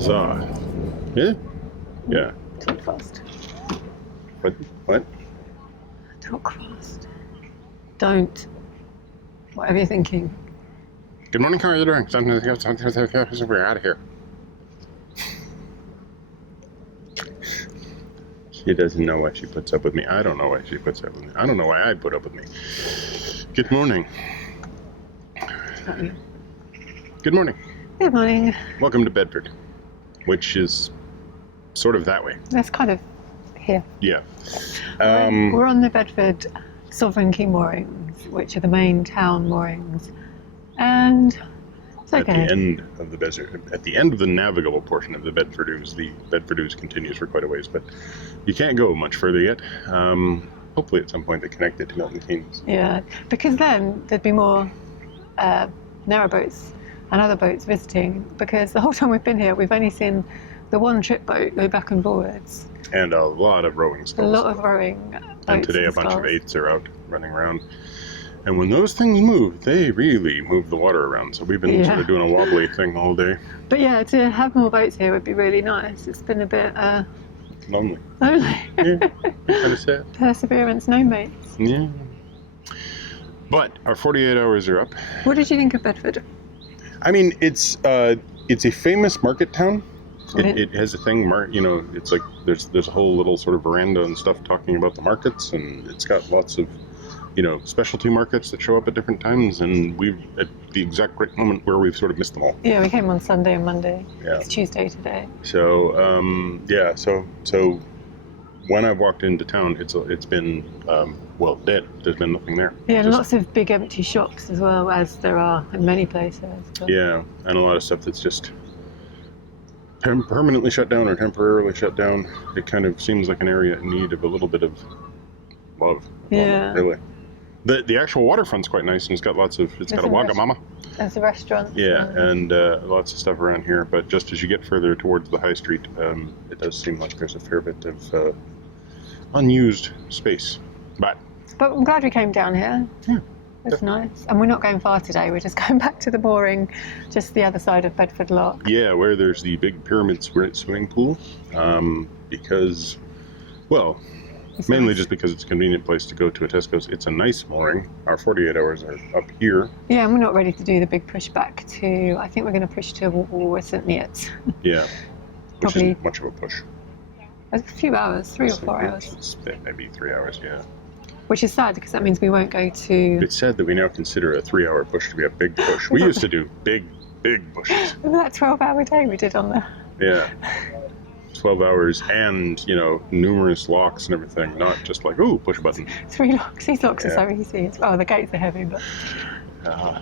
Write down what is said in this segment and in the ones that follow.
Huzzah. Yeah? Yeah. Talk fast. What? Talk fast. Don't. Whatever you're thinking. Good morning, how are you doing? We're out of here. She doesn't know why she puts up with me. I don't know why she puts up with me. I don't know why I put up with me. Good morning. Good morning. Good morning. Welcome to Bedford, which is sort of that way. That's kind of here. Yeah. We're on the Bedford Sovereign Key Moorings, which are the main town moorings. And it's okay. At the end of the navigable portion of the Bedford Ouse continues for quite a ways, but you can't go much further yet. Hopefully at some point they connect it to Milton Keynes. Yeah, because then there'd be more narrowboats and other boats visiting, because the whole time we've been here we've only seen the one trip boat go back and forwards. And a lot of rowing sculls. A lot of rowing boats. And today a bunch sculls. of 8s are out running around. And when those things move, they really move the water around. So we've been sort of doing a wobbly thing all day. But yeah, to have more boats here would be really nice. It's been a bit lonely. Lonely. Yeah, kind of sad. Perseverance, no mates. Yeah. But our 48 hours are up. What did you think of Bedford? I mean, it's a famous market town. It has a thing, it's like there's a whole little sort of veranda and stuff talking about the markets, and it's got lots of, specialty markets that show up at different times, and we've at the exact right moment where we've sort of missed them all. Yeah, we came on Sunday and Monday. Yeah. It's Tuesday today. So, so when I've walked into town, it's been, dead. There's been nothing there. Yeah, and lots of big empty shops as well, as there are in many places. But... Yeah, and a lot of stuff that's just permanently shut down or temporarily shut down. It kind of seems like an area in need of a little bit of love. Yeah. Really. The actual waterfront's quite nice, and it's got a Wagamama. There's a restaurant. Yeah, and lots of stuff around here. But just as you get further towards the high street, it does seem like there's a fair bit of unused space. But I'm glad we came down here. Yeah. It's nice. And we're not going far today. We're just going back to the mooring, just the other side of Bedford Lock. Yeah, where there's the big pyramid swimming pool. Because, mainly just because it's a convenient place to go to a Tesco's. It's a nice mooring. Our 48 hours are up here. Yeah, and we're not ready to do the big push back to, I think we're going to push to St. Neots. Yeah, which isn't much of a push. A few hours, 3 or 4 hours. Maybe 3 hours, yeah. Which is sad, because that means we won't go to... It's sad that we now consider a 3-hour push to be a big push. We used to do big pushes. Remember that 12-hour day we did on the... Yeah. 12 hours and, numerous locks and everything, not just like, ooh, push a button. 3 locks. These locks are so easy. Oh, the gates are heavy, but...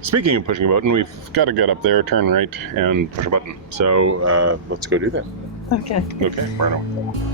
Speaking of pushing a button, we've got to get up there, turn right, and push a button. So, let's go do that. Okay. Okay, right on.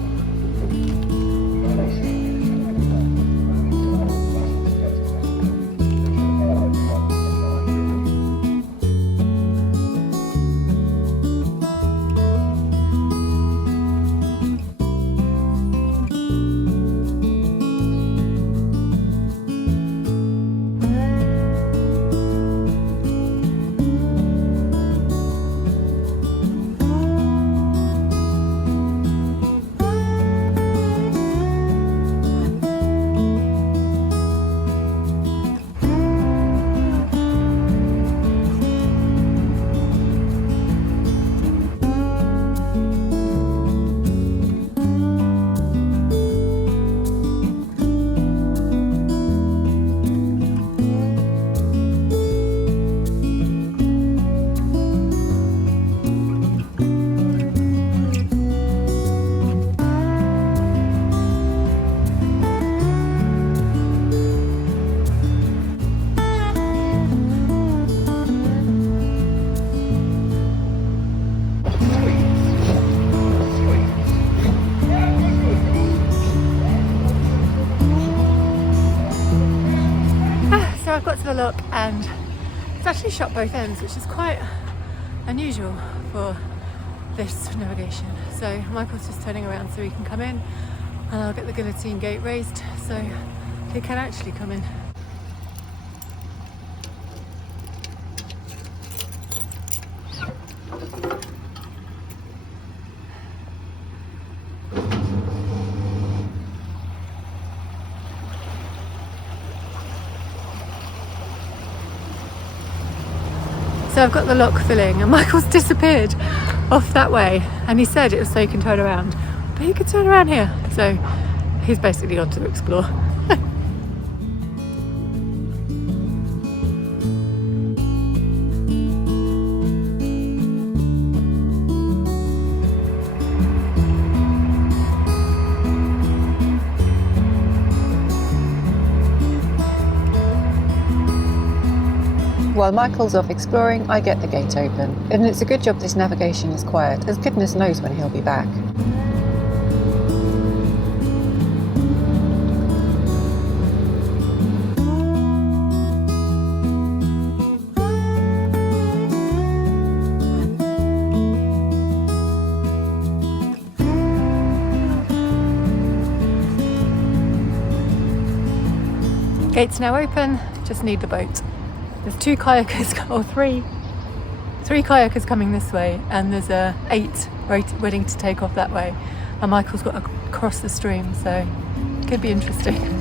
I've got to the lock and it's actually shut both ends, which is quite unusual for this navigation. So Michael's just turning around so he can come in, and I'll get the guillotine gate raised so he can actually come in. So I've got the lock filling and Michael's disappeared off that way, and he said it was so he can turn around, but he could turn around here, so he's basically gone to explore. While Michael's off exploring, I get the gate open. And it's a good job this navigation is quiet, as goodness knows when he'll be back. Gate's now open, just need the boat. There's 2 kayakers, or 3 kayakers coming this way, and there's 8 waiting to take off that way. And Michael's got to cross the stream, so it could be interesting.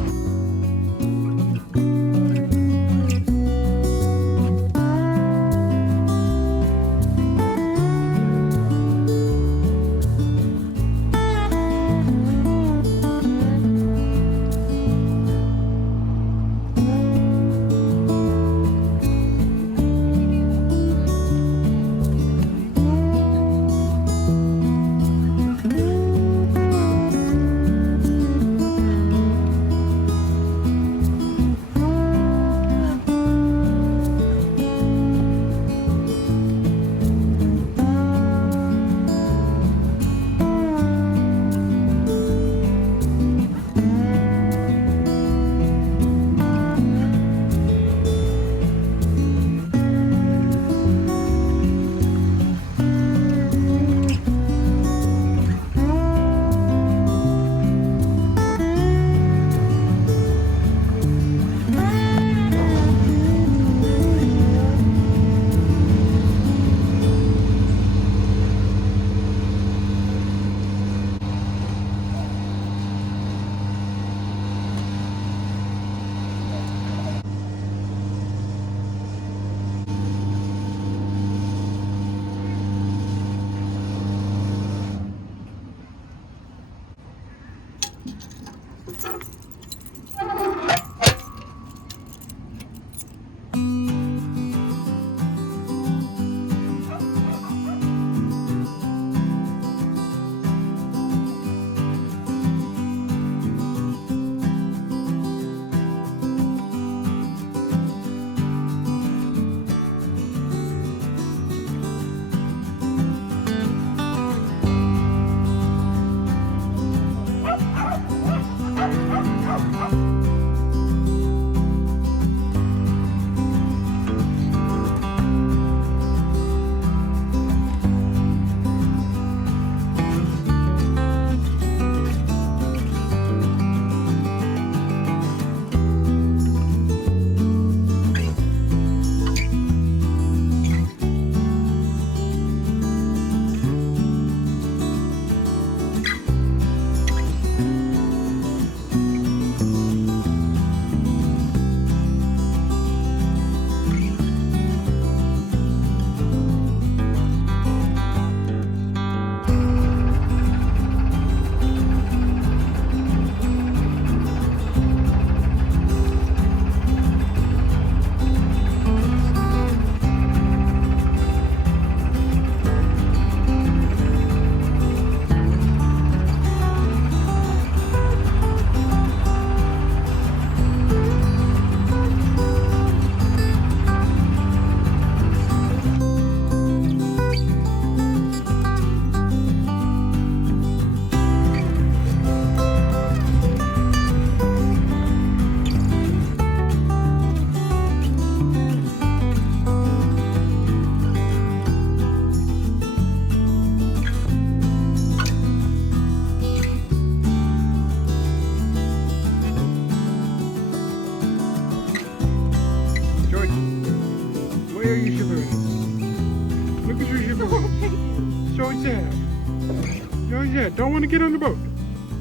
Yeah, don't want to get on the boat.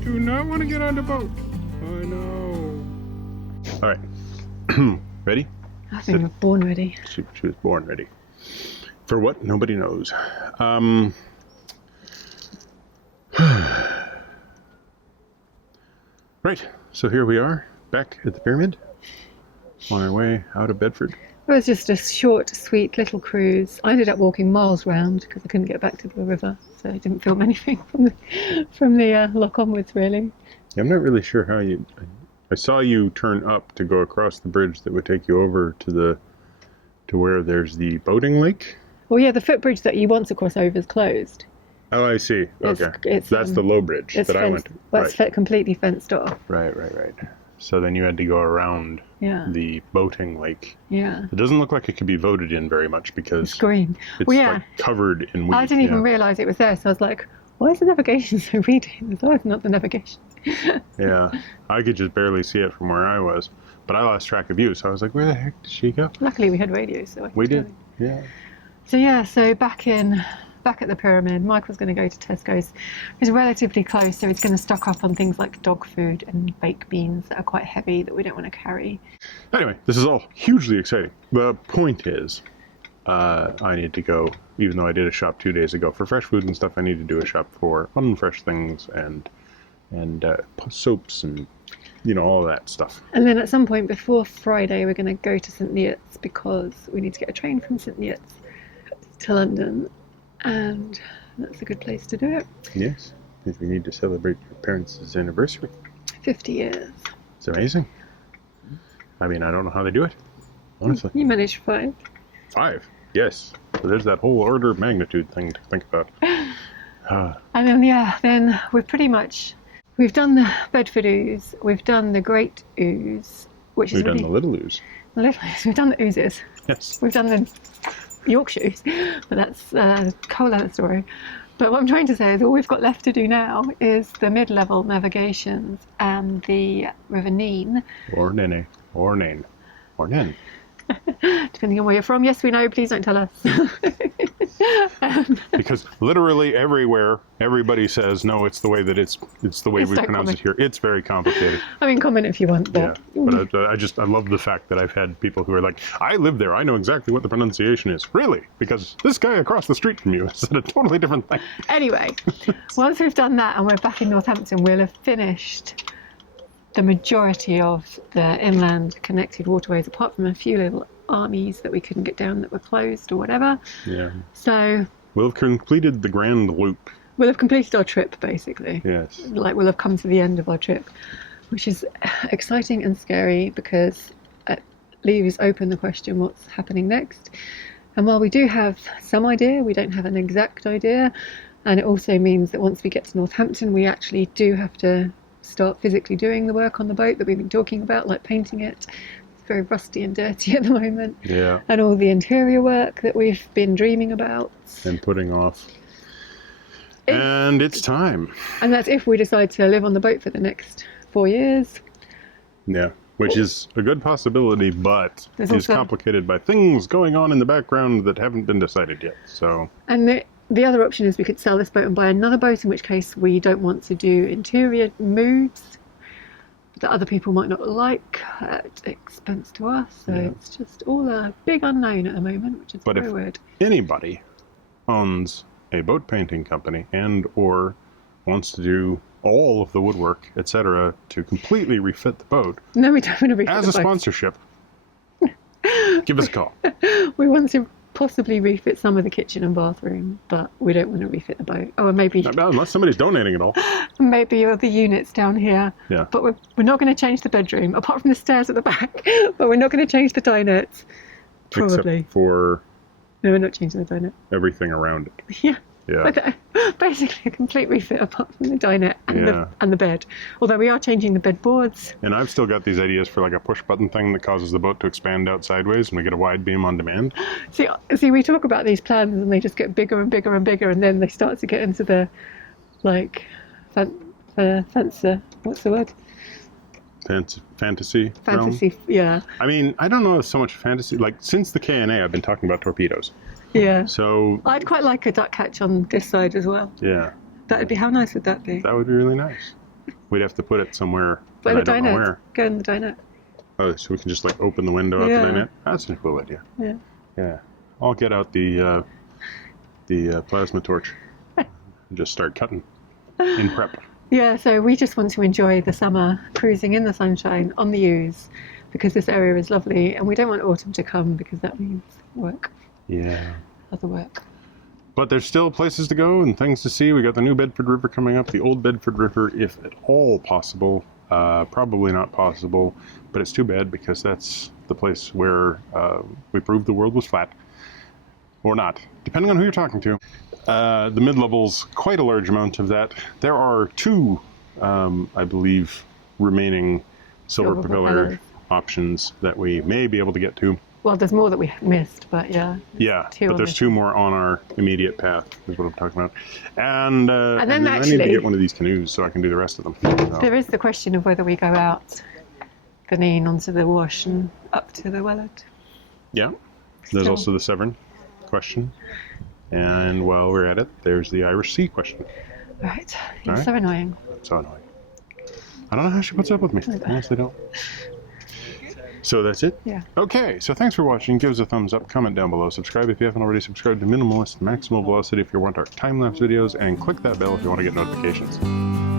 Do not want to get on the boat. I know. All right. Ready? I think I'm born ready. She was born ready. For what? Nobody knows. Right, so here we are, back at the pyramid, on our way out of Bedford. It was just a short, sweet little cruise. I ended up walking miles round because I couldn't get back to the river, so I didn't film anything from the lock onwards, really. Yeah, I'm not really sure how you... I saw you turn up to go across the bridge that would take you over to where there's the boating lake. Well, yeah, the footbridge that you want to cross over is closed. Oh, I see. Okay. It's, that's the low bridge that I went to. Well, it's completely fenced off. Right. So then you had to go around the boating lake. Yeah. It doesn't look like it could be voted in very much because it's green. It's like covered in weeds. I didn't even realise it was there, so I was like, why is the navigation so reading? It's always not the navigation. Yeah. I could just barely see it from where I was. But I lost track of you, so I was like, where the heck did she go? Luckily we had radio, so I could We did, yeah. So back at the pyramid, Michael's going to go to Tesco's. It's relatively close, so he's going to stock up on things like dog food and baked beans that are quite heavy that we don't want to carry. Anyway, this is all hugely exciting. The point is, I need to go, even though I did a shop 2 days ago for fresh food and stuff, I need to do a shop for unfresh things and soaps and, all that stuff. And then at some point before Friday, we're going to go to St. Neots because we need to get a train from St. Neots to London. And that's a good place to do it. Yes, because we need to celebrate your parents' anniversary. 50 years. It's amazing. I mean, I don't know how they do it, honestly. You managed 5. 5, yes. So there's that whole order of magnitude thing to think about. And then we've done the Bedford Ouse, we've done the Great Ouse, which is We've done the Little Ouse. The Little Ouse, we've done the Ouzes. Yes. We've done the Yorkshires, but that's a whole other story. But what I'm trying to say is all we've got left to do now is the mid-level navigations and the River Nene. Or Nene. Or Nain. Or Nen. Depending on where you're from. Yes, we know, please don't tell us. Because literally everywhere, everybody says, no, it's the way that it's the way we pronounce it here. It's very complicated. I mean, comment if you want, but... Yeah, but I love the fact that I've had people who are like, I live there, I know exactly what the pronunciation is. Really? Because this guy across the street from you said a totally different thing. Anyway, once we've done that and we're back in Northampton, we'll have finished the majority of the inland connected waterways, apart from a few little armies that we couldn't get down that were closed or whatever. Yeah. So we'll have completed the grand loop. We'll have completed our trip, basically. Yes. Like, we'll have come to the end of our trip, which is exciting and scary because it leaves open the question what's happening next. And while we do have some idea, we don't have an exact idea. And it also means that once we get to Northampton, we actually do have to start physically doing the work on the boat that we've been talking about, like painting it. It's very rusty and dirty at the moment. Yeah. And all the interior work that we've been dreaming about. And putting off. And it's time. And that's if we decide to live on the boat for the next 4 years. Yeah. Which is a good possibility, but There's is also complicated by things going on in the background that haven't been decided yet. So. And the other option is we could sell this boat and buy another boat, in which case we don't want to do interior moves that other people might not like at expense to us. So it's just all a big unknown at the moment, which is very weird. Anybody owns a boat painting company and or wants to do all of the woodwork, etc., to completely refit the boat, no, we don't want to refit as the a boat. sponsorship, give us a call. We want to possibly refit some of the kitchen and bathroom, but we don't want to refit the boat. Oh, and maybe Unless somebody's donating it all. maybe all the units down here. Yeah. But we're not going to change the bedroom, apart from the stairs at the back. But we're not going to change the dinettes. Probably. Except for No, we're not changing the dinette. everything around it. Yeah. Yeah. But basically a complete refit apart from the dinette and the bed. Although we are changing the bed boards. And I've still got these ideas for like a push button thing that causes the boat to expand out sideways and we get a wide beam on demand. See, we talk about these plans and they just get bigger and bigger and bigger, and then they start to get into the like fancy. What's the word? Fantasy realm? Yeah. I mean, I don't know if so much fantasy. Like, since the K&A, I've been talking about torpedoes. Yeah. So I'd quite like a duck hatch on this side as well. yeah, That'd be, how nice would that be? that would be really nice. We'd have to put it somewhere Where that the I don't know dinette. where. Go in the dinette. Oh, so we can just like open the window out Yeah. the dinette? That's a cool idea. Yeah. Yeah. I'll get out the plasma torch and just start cutting in prep. Yeah, so we just want to enjoy the summer, cruising in the sunshine on the Ouse, because this area is lovely, and we don't want autumn to come because that means work. Yeah. Other work. But there's still places to go and things to see. We got the new Bedford River coming up, the old Bedford River, if at all possible. Probably not possible, but it's too bad because that's the place where we proved the world was flat. Or not, depending on who you're talking to. The mid-level's quite a large amount of that. There are two, I believe, remaining silver propeller options that we may be able to get to. Well, there's more that we missed, but yeah. Yeah, but there's two more on our immediate path, is what I'm talking about. And then I need to get one of these canoes so I can do the rest of them. So. There is the question of whether we go out Benin onto the wash and up to the Wellard. Yeah, there's also the Severn question. And while we're at it, there's the Irish Sea question. Right, it's so annoying. So annoying. I don't know how she puts up with me. I honestly don't. So that's it? Yeah. Okay, so thanks for watching. Give us a thumbs up, comment down below, subscribe if you haven't already, subscribe to Minimalist, Maximal Velocity if you want our time-lapse videos, and click that bell if you want to get notifications.